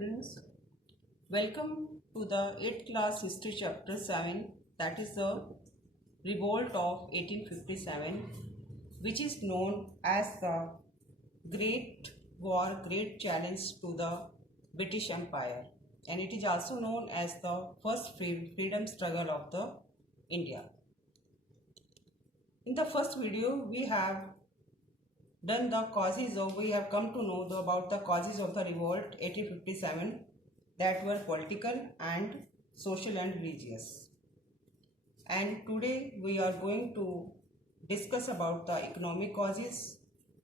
students, welcome to the 8th class history chapter 7, that is the revolt of 1857, which is known as the Great War, Great Challenge to the British Empire, and it is also known as the first freedom struggle of the India. In the first video we have done the causes of, we have come to know about the causes of the revolt 1857 that were political and social and religious. And today we are going to discuss about the economic causes,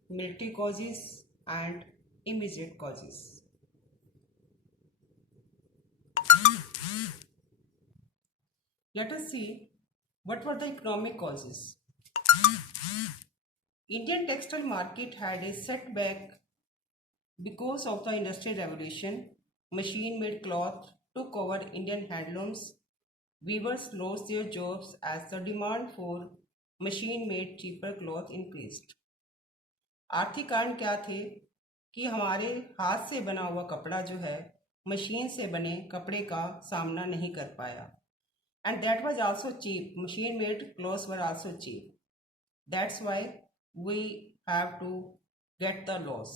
military causes and immediate causes. Let us see what were the economic causes. Indian textile market had a setback because of the Industrial Revolution. Machine-made cloth took over Indian handlooms. Weavers lost their jobs as the demand for machine-made cheaper cloth increased. आर्थिक कारण क्या थे कि हमारे हाथ से बना हुआ कपड़ा जो है मशीन से बने कपड़े का सामना नहीं कर पाया. And that was also cheap. Machine-made clothes were also cheap. That's why we have to get the loss.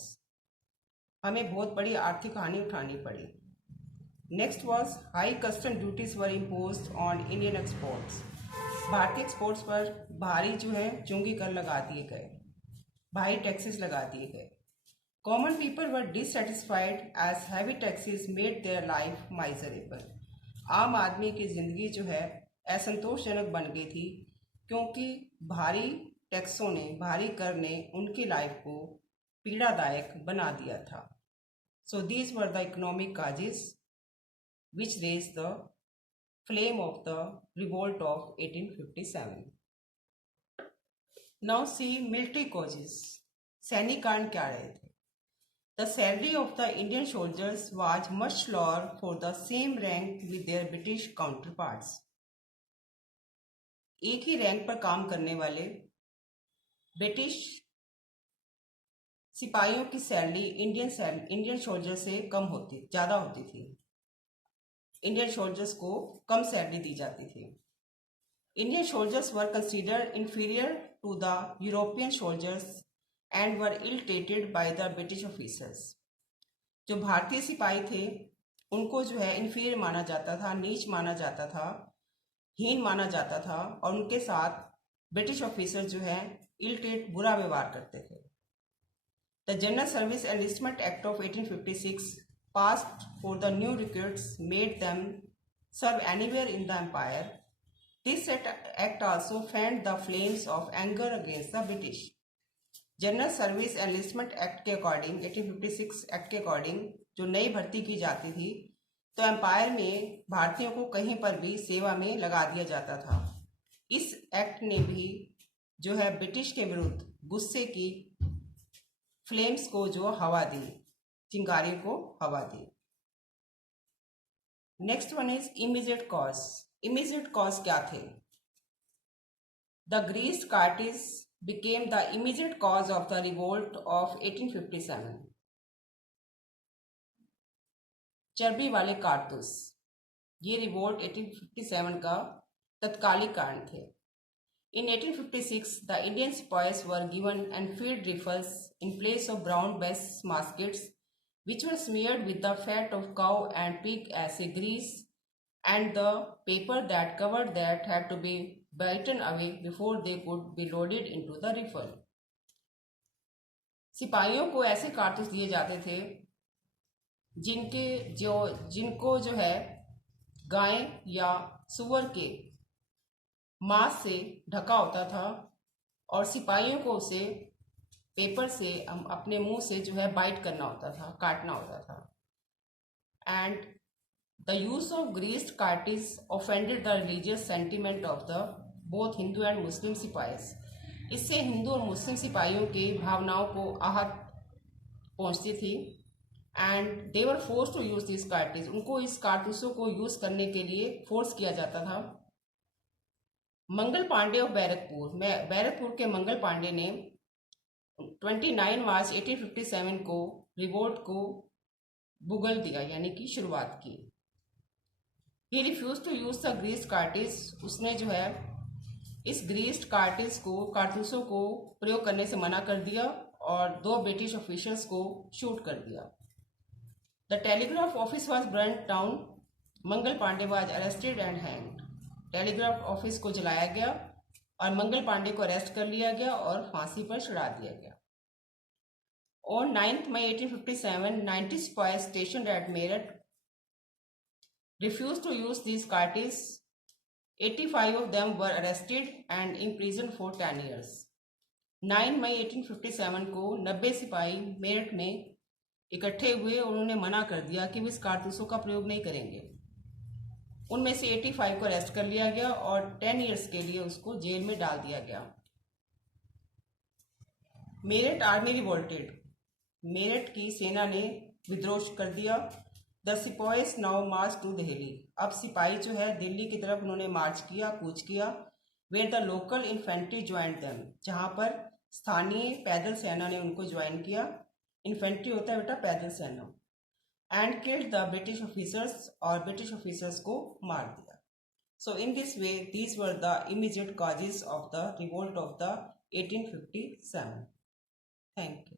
हमें बहुत बड़ी आर्थिक हानि उठानी पड़ी. Next was high custom duties were imposed on Indian exports. भारतीय एक्सपोर्ट्स पर भारी जो है चुंगी कर लगा दिए गए, भारी टैक्सेस लगा दिए गए. Common people were dissatisfied as heavy taxes made their life miserable. आम आदमी की जिंदगी जो है असंतोषजनक बन गई थी क्योंकि भारी टैक्सों ने, भारी कर ने उनकी लाइफ को पीड़ादायक बना दिया था. So these were the economic causes which raised the flame of the revolt of 1857. Now see military causes. सैनिक कारण क्या रहे थे? The salary of the Indian soldiers was much lower for the same rank with their British counterparts. एक ही rank पर काम करने वाले ब्रिटिश सिपाहियों की सैलरी इंडियन सोल्जर से ज़्यादा होती थी. इंडियन सोल्जर्स को कम सैलरी दी जाती थी. Indian soldiers were considered inferior to the European soldiers and were ill treated by the British officers. जो भारतीय सिपाही थे उनको जो है इंफीरियर माना जाता था, नीच माना जाता था, हीन माना जाता था और उनके साथ ब्रिटिश ऑफिसर जो है इल ट्रीट, बुरा व्यवहार करते थे. The general service enlistment act of 1856 passed for the new recruits made them serve anywhere in the empire. This act also fanned the flames of anger against the British. General service enlistment act के according, 1856 act के according जो नई भर्ती की जाती थी तो empire में भारतीयों को कहीं पर भी सेवा में लगा दिया जाता था. इस एक्ट ने भी जो है ब्रिटिश के विरुद्ध गुस्से की फ्लेम्स को जो हवा दी, चिंगारी को हवा दी. Next one is immediate cause. Immediate cause क्या थे? The greased cartridge became the immediate cause of the revolt of 1857. चर्बी वाले कारतूस, ये रिवोल्ट 1857 का तत्कालिक कारण थे. In 1856, the Indian sepoys were given and filled rifles in place of brown bess muskets, which were smeared with the fat of cow and pig as a grease, and the paper that covered that had to be bitten away before they could be loaded into the rifle. सिपाहियों को ऐसे कारतूस दिए जाते थे जिनको जो है गाय या सुअर के मांस से ढका होता था और सिपाहियों को उसे पेपर से अपने मुंह से जो है बाइट करना होता था, काटना होता था. And the use of greased cartridge offended the religious sentiment of the both Hindu and Muslim sipahis. इससे हिंदू और मुस्लिम सिपाहियों की भावनाओं को आहत पहुंचती थी. And they were force to use this cartridge. उनको इस कारतूसों को यूज करने के लिए फोर्स किया जाता था. मंगल पांडे ऑफ बैरकपुर के मंगल पांडे ने 29 मार्च 1857 को रिवोल्ट को बुगल दिया यानी कि शुरुआत की। ही refuse to use the greased cartridge, उसने जो है इस ग्रीस्ड कार्टिज को, कारतूसों को प्रयोग करने से मना कर दिया और 2 ब्रिटिश ऑफिशियल्स को शूट कर दिया। The telegraph office was burn down, Mangal Pandey was arrested and hanged. Telegraph office को जलाया गया और मंगल पांडे को अरेस्ट कर लिया गया और फांसी पर चढ़ा दिया गया। On 9th May 1857, 90 spies stationed at Meerut refused to use these cartridges. 85 of them were arrested and imprisoned for 10 years. 9 मई 1857 को 90 सिपाही मेरठ में इकट्ठे हुए और उन्होंने मना कर दिया कि वे इस कारतूसों का प्रयोग नहीं करेंगे। उनमें से 85 को अरेस्ट कर लिया गया और 10 ईयर्स के लिए उसको जेल में डाल दिया गया। मेरठ आर्मी रिवोल्टेड, मेरठ की सेना ने विद्रोह कर दिया। The sipahis now march to Delhi, अब सिपाही जो है दिल्ली की तरफ उन्होंने मार्च किया, कूच किया। Where the local infantry joined them, जहाँ पर स्थानीय पैदल सेना ने उनको ज्वाइन किया। इन्फेंट्री होता है बेटा पैदल सेना। And killed the British officers, और ब्रिटिश ऑफिसर्स को मार दिया। So in this way these were the immediate causes of the revolt ऑफ द 1857। Thank you.